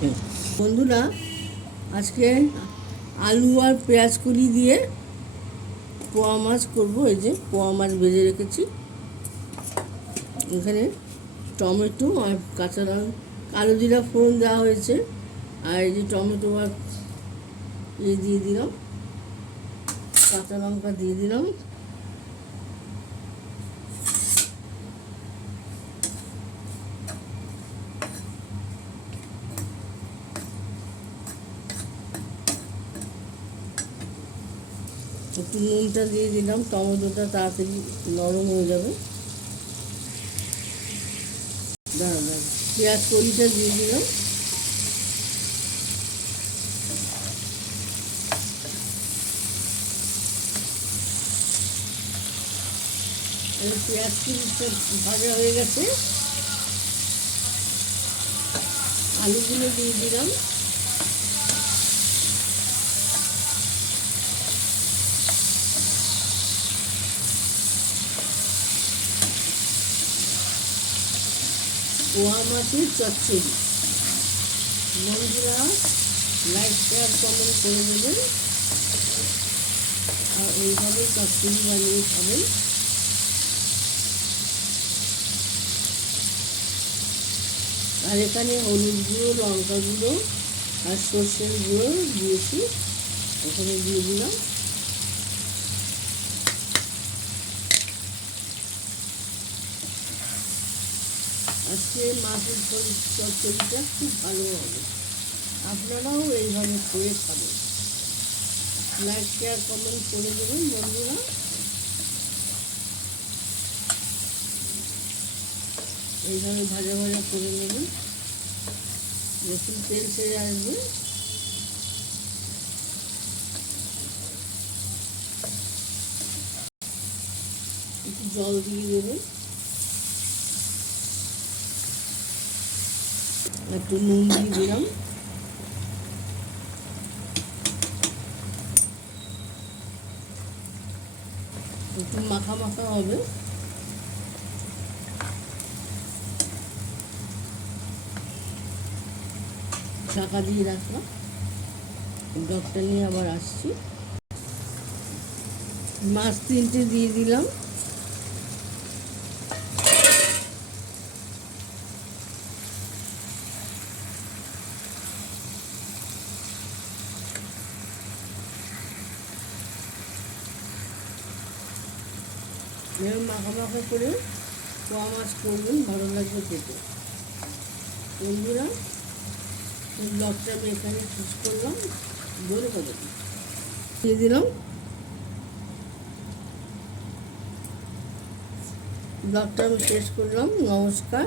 বন্ধুরা, আজকে আলু আর পেঁয়াজ কলি দিয়ে পোয়া মাছ করবো। এই যে পোয়া মাছ ভেজে রেখেছি। এখানে টমেটো আর কাঁচা লঙ্কা, কালো জিরা ফোড়ন দেওয়া হয়েছে। আর এই যে টমেটো আর দিয়ে দিলাম, কাঁচা লঙ্কা দিয়ে দিলাম। একটু নুনটা দিয়ে দিলাম, টমেটোটা তাড়াতাড়ি নরম হয়ে যাবে। পেঁয়াজ কলিটা দিয়ে দিলাম। পেঁয়াজ কলিটা ভাজা হয়ে গেছে, আলুগুলো দিয়ে দিলাম। পোয়া মাছের চচ্চড়ি। বন্ধুরা, লাইক শেয়ার কমেন্ট করে দেবেন আর এইভাবে চচ্চড়ি বানিয়ে খাবেন। আর এখানে হলুদ গুঁড়ো, লঙ্কা গুঁড়ো আর সর্ষের গুঁড়ো দিয়েছি, ওখানে দিয়ে দিলাম। আজকে মাছের চচ্চড়িটা খুব ভালো হবে, আপনারাও এইভাবে করে খাবেন। লাইক শেয়ার কমেন্ট করে দেবেন বন্ধুরা। এইভাবে ভাজা ভাজা করে নেবেন, যখন তেল ছেড়ে আসবে একটু জল দিয়ে দেবেন, একটু নুন দিয়ে দিলাম। একটু মাখা মাখা হবে। ঢাকা দিয়ে রাখলাম, ডকটা নিয়ে আবার আসছি। মাছ 3টে দিয়ে দিলাম। মাখা মাখা করে পোয়া মাছ করবেন, ভালো লাগবে খেতে। বন্ধুরা, ব্লগটা আমি এখানে শেষ করলাম। বলে কথা দিয়ে দিলাম। ব্লগটা আমি শেষ করলাম। নমস্কার।